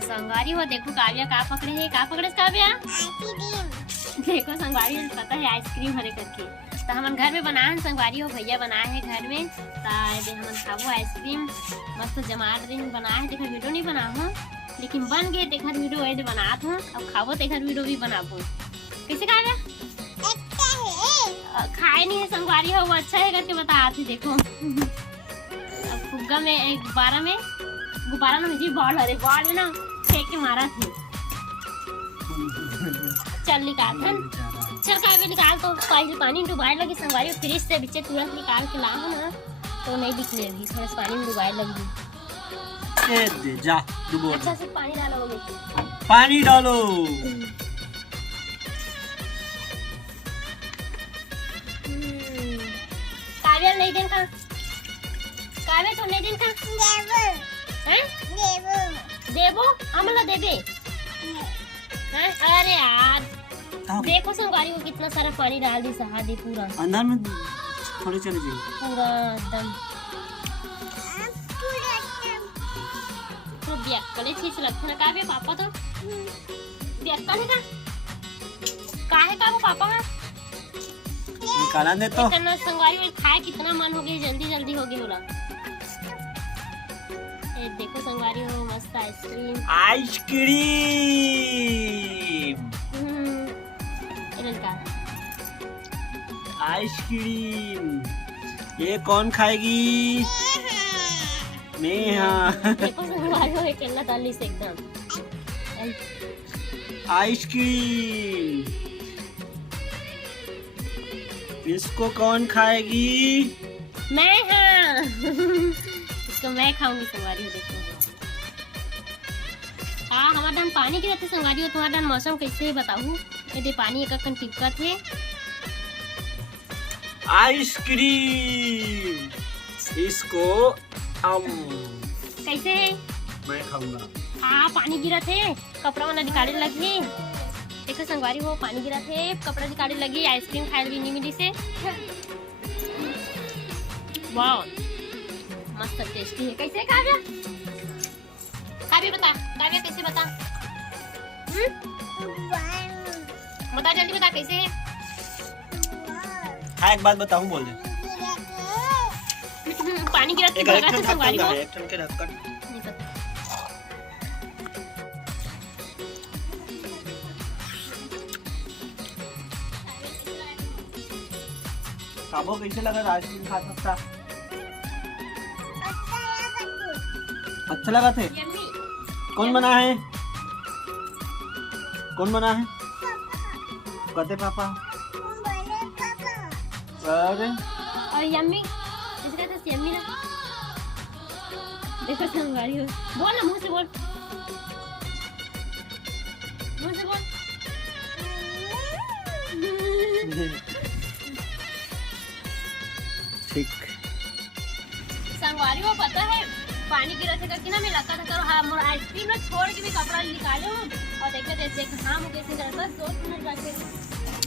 तो संगवारी हो देखो काव्या का पकड़े है, का पकड़े काव्या? देखो संगवारी हो पता है आइसक्रीम हरे करके। तो हम घर में बनाए हैं संगवारी हो, भैया बनाए हैं घर में। तो हम खाबो आइसक्रीम मस्त जमार दिन बनाए हैं। देखो वीडियो नहीं बना हूँ लेकिन बन गए। देखो वीडियो ऐसे बनात हूँ, अब खाबो देखो वीडियो भी बनाबो। कैसे खाएगा? खाए नहीं है संगवारी हो, वो अच्छा है करके बता थी। देखो अब फुग्गा में गुब्बारा में मुझे बॉल में ना फेंक के मारा थे। चल निकाल चल काव्य निकाल। तो पहले पानी में डुबाए लगी संगवारी फ्रिज से बीचे तुरंत निकाल के ला ना तो नहीं दिखने लगी, थोड़ा पानी में डुबाए लगी। दे जा डुबो। अच्छा से पानी डालोगे? पानी डालो। काव्य नहीं दिन का, काव्य तो नहीं दिन का देवो अमला देवे। अरे यार देखो संगवारी को कितना सारा पानी डाल दी सहा दे पूरा अंदर में थोड़ी चले जाइए पूरा एकदम तो बियक्कले चीज लगता है। काव्य पापा तो बियक्कल है का है का वो पापा है निकाला दे तो इतना संगवारी में खाए कितना मन हो गया, जल्दी जल्दी हो गया होला। ये देखो संगवारी हो मस्त आइसक्रीम आइसक्रीम। ये कौन खाएगी? नेहा। देखो संगवारी हो केला डाली से एकदम आइसक्रीम। इसको कौन खाएगी? मैं। हाँ इसको मैं खाऊंगी संगवारी हो। देखो हाँ हमारा डान पानी गिरते संगवारी हो। तुम्हारा डान मौसम कैसे है बताऊँ? यदि पानी एक कन टिपका थे। आइसक्रीम इसको कैसे है? मैं खाऊंगा। हाँ पानी गिरा थे कपड़ा वाला निकाले लगी। देखो संगवारी हो पानी गिरा थे कपड़ा निकाले लगी। आइसक्रीम खाए भी नहीं मिली से। वाह मस्त टेस्टी है। कैसे काव्या? काव्या बता, काव्या कैसे बता? बता जल्दी बता कैसे है? हाँ एक बात बताऊं बोल दे। पानी गिरा थे संगवारी हो। एक टन के ढक्कन। काबो कैसे लगा? आइसक्रीम खा सकता? अच्छा लगा थे? कौन बना है? कौन बना है? कहते पापा। अरे और यम्मी इसका तो यम्मी ना। देखो संगवारी हो बोल ना मुंह से बोल, मुंह से बोल। ठीक संगवारी को पता है पानी गिरा था करके ना मैं लगा था करो हाँ मोर आइसक्रीम ना छोड़ के भी कपड़ा निकालो और देखे घाम हो गए थे जरा बस 2 मिनट रखे।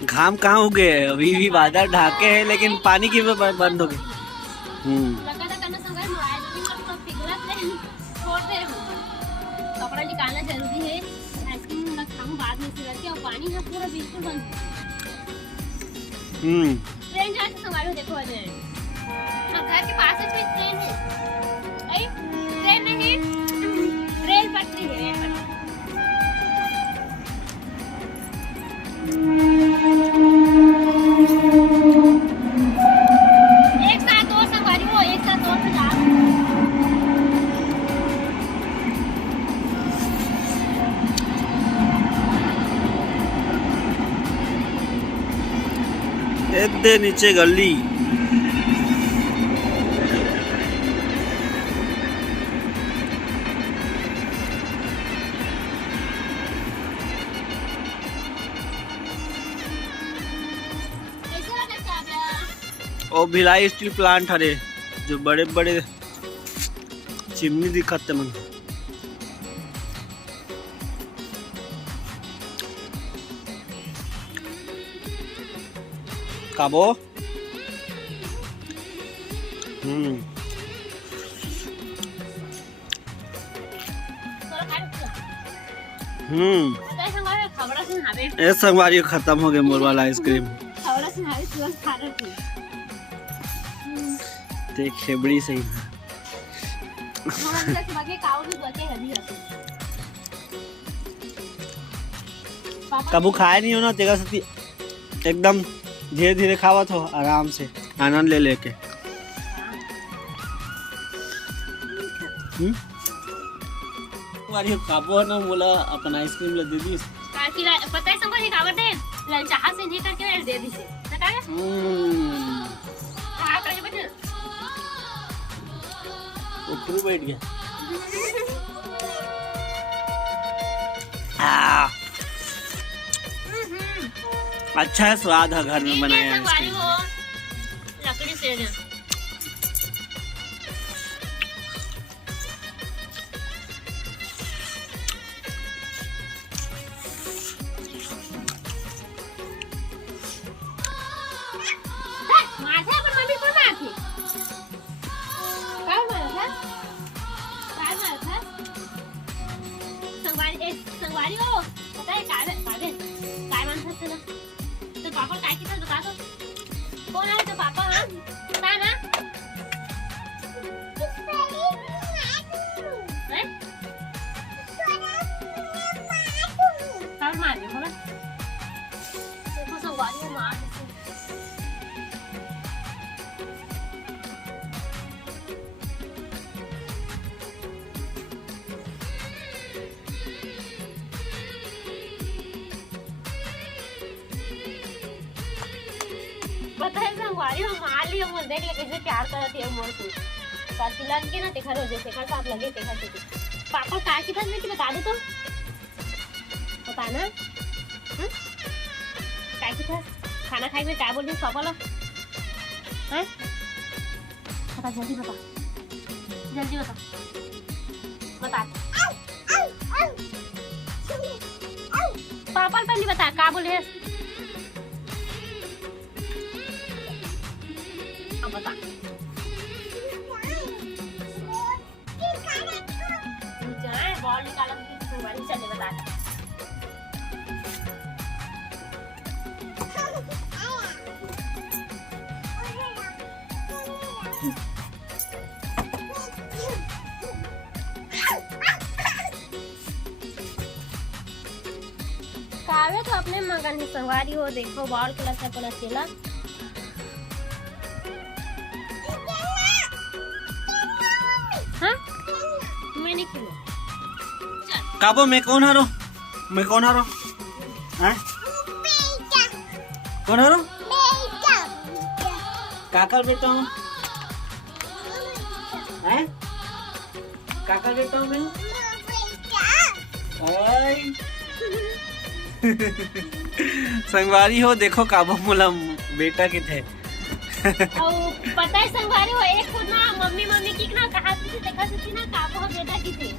घाम कहाँ हो गए? अभी भी बादल ढाके हैं लेकिन पानी की बंद हो गई। लगा था करना संगवारी मोर आइसक्रीम का तो पिघला थे छोड़ दे कपड़ा निकालना जरूरी है। आइसक्रीम ना खाऊं बाद में से करके और पानी है पूरा बिल्कुल बंद। ट्रेन जाए संगवारी देखो अजय घर के पास है ट्रेन है। ट्रेन नहीं रेल पटरी है, रेल पटरी। एक साथ और संगवारी हो एक साथ और जा। दे नीचे गली। और भिलाई स्टील प्लांट हरे जो बड़े बड़े चिमनी दिखाते मन काबो। पता है संगवारी खबड़ा से हावे ए संगवारी खत्म हो गए मोर वाला आइसक्रीम खबड़ा से हावे तुरंत खा रही थी ते खेबड़ी सही हम तक मगे काऊ भी बचे हदी हती कबू खाए नहीं हो ना तेरा सती एकदम धीरे धीरे खावा तो आराम से आनंद ले लेके तुम्हारी काबू ना बोला अपन आइसक्रीम ले दे दी काकी पता है संगवारी कावट है लंचाहा से नहीं करके दे दी से पता है हां करे बच्चे ऊपर बैठ गया अच्छा है स्वाद है घर में बनाया आइसक्रीम लकड़ी से ना माथे पर मम्मी को माथी काय मारता संगवारी हो पता है काय मानता से ना तो पापा काय की था बता दो कौन है तो पापा हां बता ना काय मार दे बोला देखो संगवारी मार पता है संगवारी हम मार लियो मोर देख ले कैसे प्यार करती है मोर को काटी लग के ना देखा रो जैसे का साथ लगे देखा से पापा का की था मैं बता दे तो पता ना का की था खाना खाई में क्या बोल रही पापा लोग हैं बता जल्दी बता बता पापा पहले बता क्या बोले बता बॉल निकाला चले बता कावे तो अपने मगन ही संगवारी हो देखो बॉल कलर से पता चला काबो मैं कौन हारो हैं कौन हारो काकर बेटा हूँ हैं काकर बेटा हूँ मैं संगवारी हो देखो काबो मोला बेटा के थे पता है संगवारी हो एक खुद ना मम्मी की ना कहा थी देखा थी ना काबो बेटा की थे